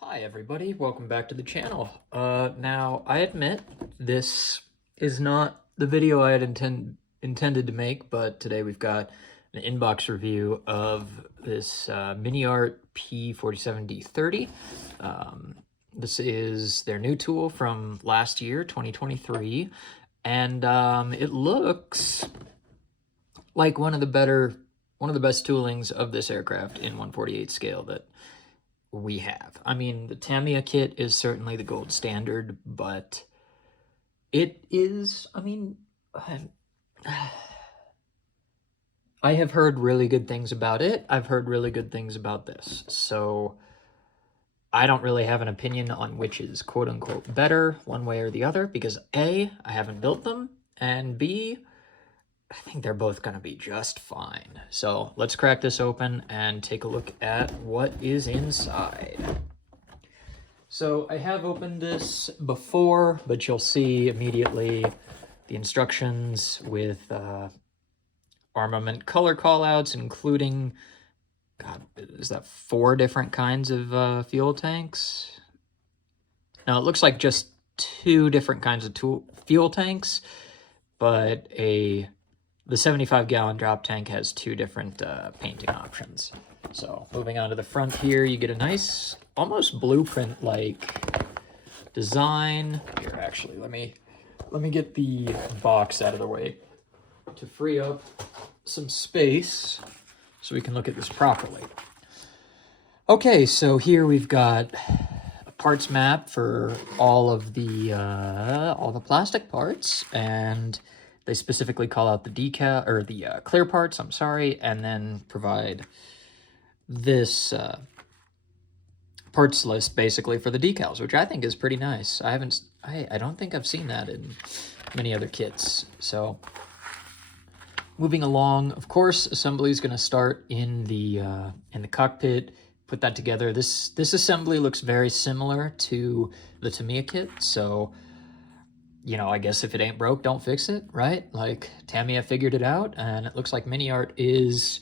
Hi everybody, welcome back to the channel. Now I admit this is not the video I had intended to make, but today we've got an inbox review of this Miniart P-47D-30. This is their new tool from last year, 2023, and it looks like one of the best toolings of this aircraft in 1/48 scale that we have. I mean, the Tamiya kit is certainly the gold standard, but it is, I have heard really good things about it. I've heard really good things about this. So I don't really have an opinion on which is quote unquote better one way or the other because A, I haven't built them, and B, I think they're both going to be just fine. So let's crack this open and take a look at what is inside. So I have opened this before, but you'll see immediately the instructions with armament color callouts, including, God, is that 4 different kinds of fuel tanks? Now it looks like just 2 different kinds of fuel tanks, but the 75-gallon drop tank has 2 different painting options. So moving on to the front here, you get a nice, almost blueprint-like design. Here, actually, let me get the box out of the way to free up some space so we can look at this properly. Okay, so here we've got a parts map for all the plastic parts, and they specifically call out the decal or the clear parts, I'm sorry, and then provide this parts list basically for the decals, which I think is pretty nice. I don't think I've seen that in many other kits. So moving along, of course, assembly is going to start in the cockpit. Put that together. This assembly looks very similar to the Tamiya kit, so you know, I guess if it ain't broke, don't fix it, right? Like, Tamiya figured it out, and it looks like Miniart is,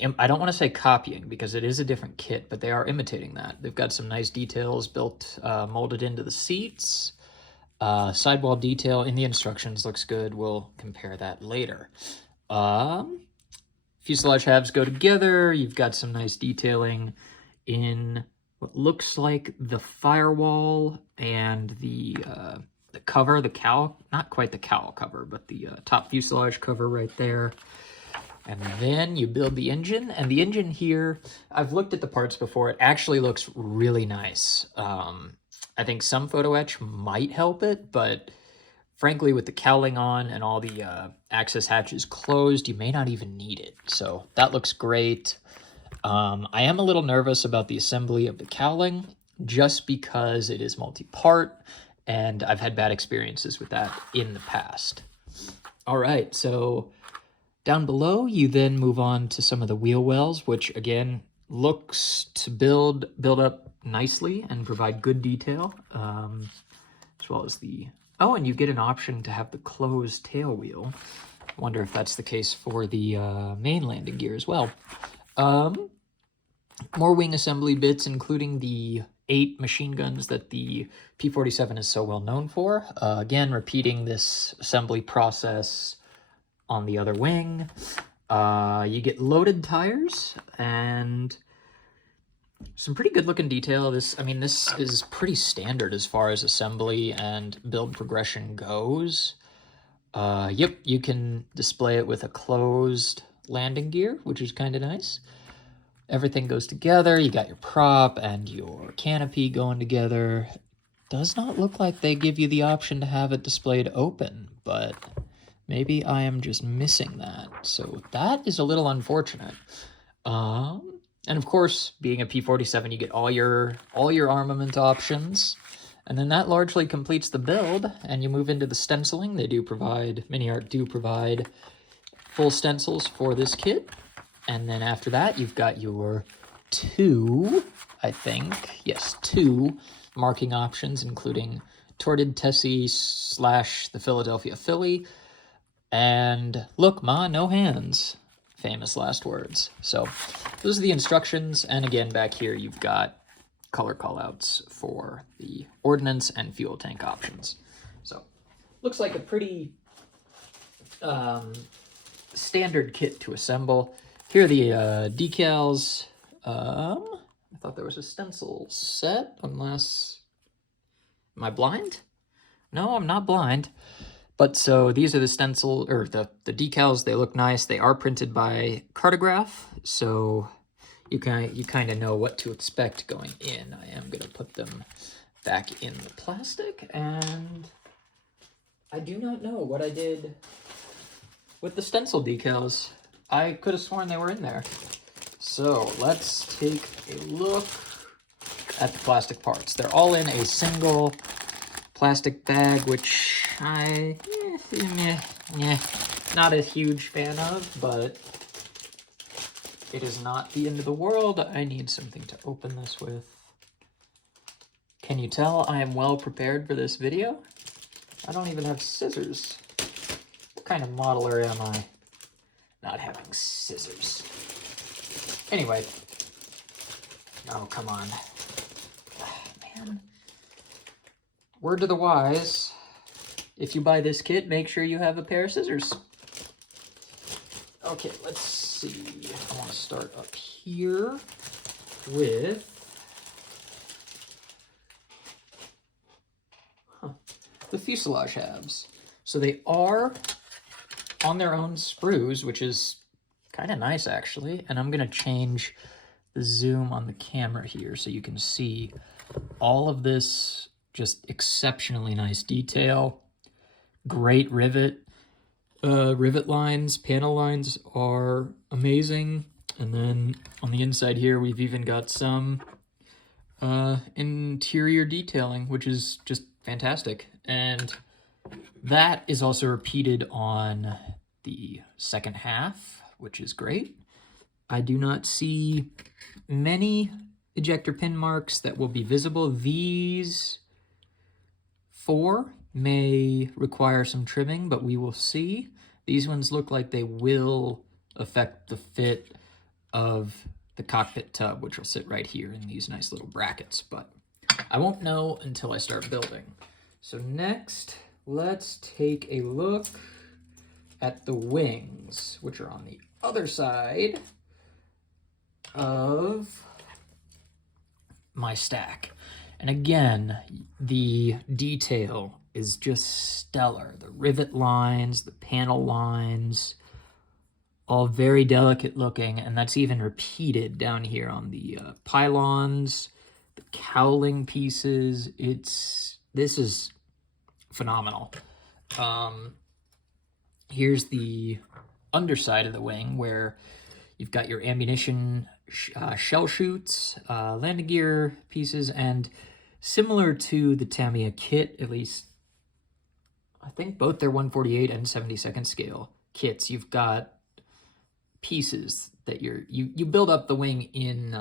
I don't want to say copying, because it is a different kit, but they are imitating that. They've got some nice details built, molded into the seats. Sidewall detail in the instructions looks good. We'll compare that later. Fuselage halves go together. You've got some nice detailing in what looks like the firewall and the cover, the cowl, not quite the cowl cover, but the top fuselage cover right there. And then you build the engine, and the engine here, I've looked at the parts before, it actually looks really nice. I think some photo etch might help it, but frankly, with the cowling on and all the access hatches closed, you may not even need it. So that looks great. I am a little nervous about the assembly of the cowling just because it is multi-part, and I've had bad experiences with that in the past. All right, so down below, you then move on to some of the wheel wells, which again looks to build up nicely and provide good detail, as well as oh, and you get an option to have the closed tail wheel. I wonder if that's the case for the main landing gear as well. More wing assembly bits, including the 8 machine guns that the P-47 is so well known for. Again, repeating this assembly process on the other wing. You get loaded tires and some pretty good looking detail. This is pretty standard as far as assembly and build progression goes. Yep, you can display it with a closed landing gear, which is kind of nice. Everything goes together. You got your prop and your canopy going together. Does not look like they give you the option to have it displayed open, but maybe I am just missing that. So that is a little unfortunate. And of course, being a P-47, you get all your armament options. And then that largely completes the build, and you move into the stenciling. Miniart do provide full stencils for this kit. And then after that, you've got your 2 marking options, including Torted Tessie / the Philadelphia Philly, and look, ma, no hands. Famous last words. So those are the instructions. And again, back here, you've got color callouts for the ordnance and fuel tank options. So looks like a pretty standard kit to assemble. Here are the decals. I thought there was a stencil set, unless... Am I blind? No, I'm not blind. But so these are the stencil, or the decals. They look nice. They are printed by Cartograph, so you kind of know what to expect going in. I am going to put them back in the plastic, and I do not know what I did with the stencil decals. I could have sworn they were in there. So let's take a look at the plastic parts. They're all in a single plastic bag, which not a huge fan of, but it is not the end of the world. I need something to open this with. Can you tell I am well prepared for this video? I don't even have scissors. What kind of modeler am I? Not having scissors. Anyway. Oh, come on. Man. Word to the wise, if you buy this kit, make sure you have a pair of scissors. Okay, let's see. I want to start up here with the fuselage halves. So they are on their own sprues, which is kind of nice actually. And I'm going to change the zoom on the camera here so you can see all of this just exceptionally nice detail. Great rivet. Rivet lines, panel lines are amazing. And then on the inside here, we've even got some interior detailing, which is just fantastic. And that is also repeated on the second half, which is great. I do not see many ejector pin marks that will be visible. These 4 may require some trimming, but we will see. These ones look like they will affect the fit of the cockpit tub, which will sit right here in these nice little brackets, but I won't know until I start building. So next, let's take a look at the wings, which are on the other side of my stack. And again, the detail is just stellar. The rivet lines, the panel lines, all very delicate looking, and that's even repeated down here on the pylons, the cowling pieces. This is phenomenal. Here's the underside of the wing where you've got your ammunition shell chutes, landing gear pieces, and similar to the Tamiya kit, at least I think both their 148 and 72nd scale kits, you've got pieces that you build up the wing in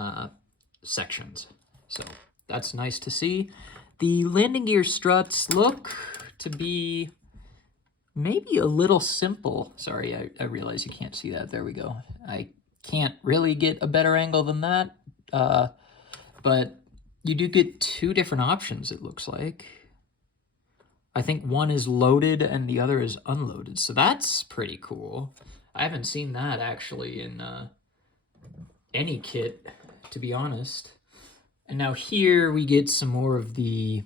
sections. So that's nice to see. The landing gear struts look to be maybe a little simple. Sorry, I realize you can't see that. There we go. I can't really get a better angle than that, but you do get 2 different options, it looks like. I think one is loaded and the other is unloaded, so that's pretty cool. I haven't seen that actually in any kit, to be honest. And now here we get some more of the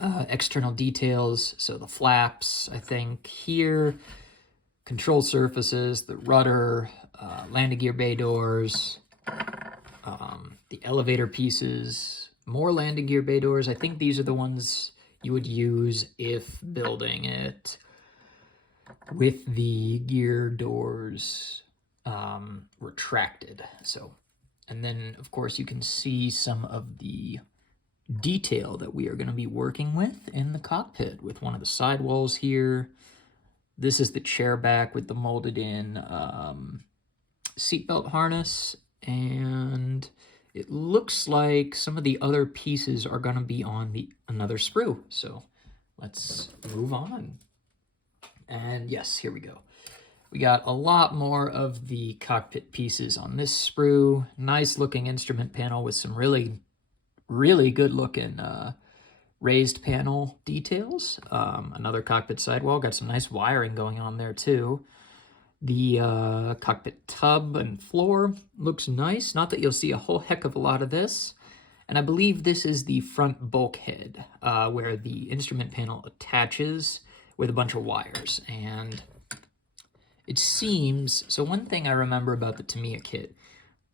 external details. So the flaps, I think here, control surfaces, the rudder, landing gear bay doors, the elevator pieces, more landing gear bay doors. I think these are the ones you would use if building it with the gear doors retracted. So, and then of course you can see some of the detail that we are going to be working with in the cockpit with one of the sidewalls here. This is the chair back with the molded in seatbelt harness, and it looks like some of the other pieces are going to be on another sprue. So let's move on. And yes, here we go. We got a lot more of the cockpit pieces on this sprue. Nice looking instrument panel with some really really good looking raised panel details. Another cockpit sidewall, got some nice wiring going on there too. The cockpit tub and floor looks nice. Not that you'll see a whole heck of a lot of this. And I believe this is the front bulkhead where the instrument panel attaches with a bunch of wires. And it seems, so one thing I remember about the Tamiya kit,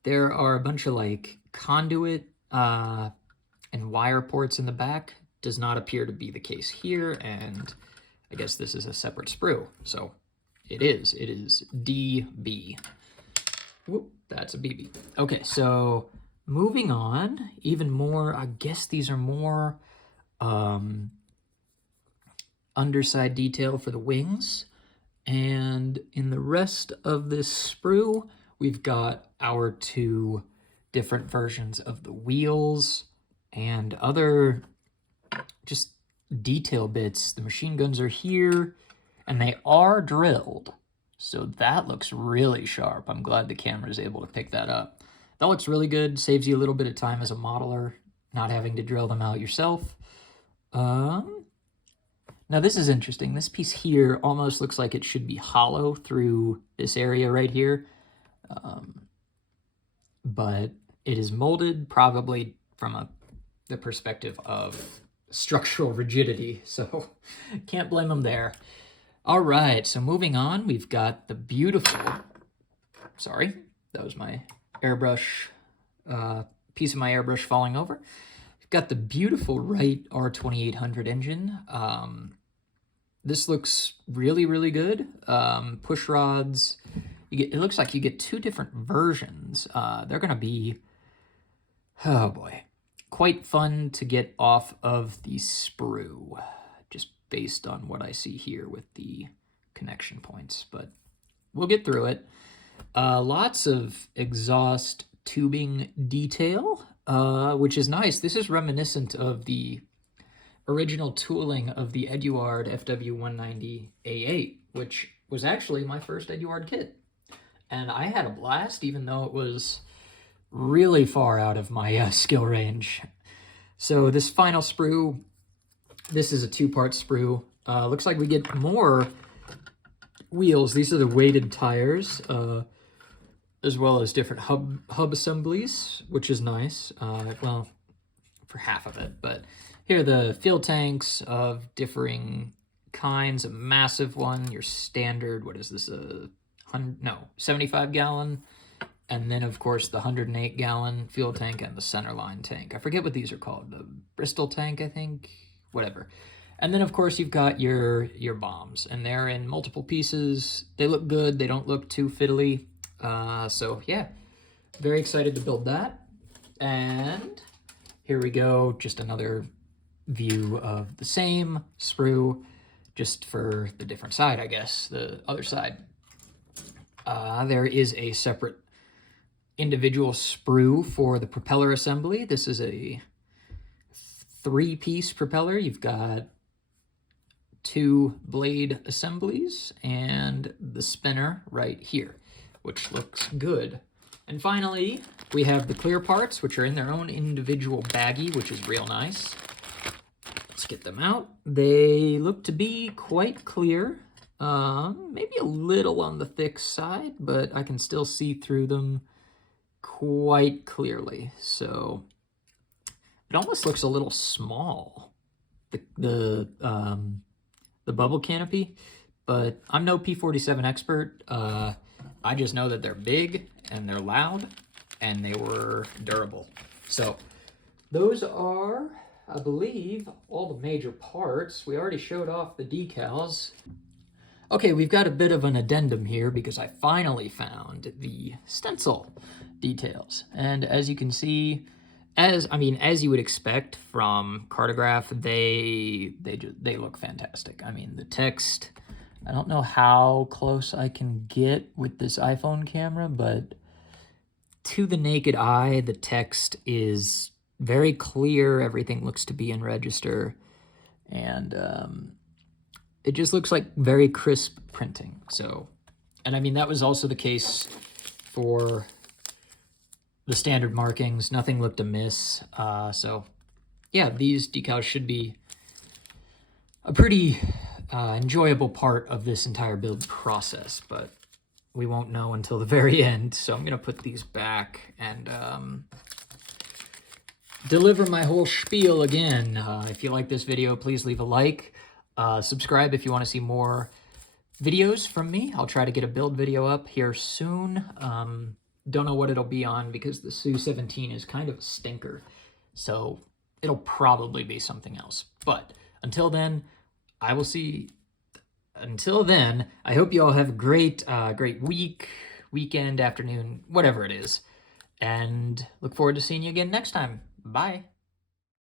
there are a bunch of like conduit and wire ports in the back. Does not appear to be the case here, and I guess this is a separate sprue. So it is DB. Whoop, that's a BB. Okay, so moving on, even more, I guess these are more underside detail for the wings. And in the rest of this sprue, we've got our two different versions of the wheels and other just detail bits. The machine guns are here, and they are drilled. So that looks really sharp. I'm glad the camera is able to pick that up. That looks really good. Saves you a little bit of time as a modeler, not having to drill them out yourself. Now this is interesting. This piece here almost looks like it should be hollow through this area right here. But it is molded probably from the perspective of structural rigidity, so can't blame them there. All right, so moving on, we've got the beautiful, sorry, that was my airbrush, piece of my airbrush falling over. We've got the beautiful Wright R2800 engine. This looks really, really good. Push rods, it looks like you get two different versions. They're gonna be, oh boy, quite fun to get off of the sprue, just based on what I see here with the connection points, but we'll get through it. Lots of exhaust tubing detail, which is nice. This is reminiscent of the original tooling of the Eduard FW190A8, which was actually my first Eduard kit. And I had a blast, even though it was really far out of my skill range. So this final sprue, this is a two-part sprue. Looks like we get more wheels. These are the weighted tires, as well as different hub assemblies, which is nice. Well, for half of it, but here are the fuel tanks of differing kinds. A massive one, your standard, what is this, 75 gallon. And then, of course, the 108-gallon fuel tank and the centerline tank. I forget what these are called. The Bristol tank, I think. Whatever. And then, of course, you've got your bombs. And they're in multiple pieces. They look good. They don't look too fiddly. So, yeah. Very excited to build that. And here we go. Just another view of the same sprue, just for the different side, I guess. The other side. There is a separate individual sprue for the propeller assembly. This is a 3-piece propeller. You've got 2 blade assemblies and the spinner right here, which looks good. And finally, we have the clear parts, which are in their own individual baggie, which is real nice. Let's get them out. They look to be quite clear. Maybe a little on the thick side, but I can still see through them quite clearly. So it almost looks a little small, the bubble canopy, but I'm no P-47 expert. I just know that they're big and they're loud and they were durable. So those are, I believe, all the major parts. We already showed off the decals. Okay, we've got a bit of an addendum here because I finally found the stencil details. And as you can see, as you would expect from Cartograph, they look fantastic. I mean, the text, I don't know how close I can get with this iPhone camera, but to the naked eye, the text is very clear. Everything looks to be in register, and it just looks like very crisp printing. So, and I mean, that was also the case for the standard markings. Nothing looked amiss. So yeah, these decals should be a pretty enjoyable part of this entire build process, but we won't know until the very end. So I'm gonna put these back and deliver my whole spiel again. If you like this video, please leave a like. Subscribe if you want to see more videos from me. I'll try to get a build video up here soon. Don't know what it'll be on because the Su-17 is kind of a stinker. So it'll probably be something else. But until then, I will see. Until then, I hope you all have a great week, weekend, afternoon, whatever it is. And look forward to seeing you again next time. Bye.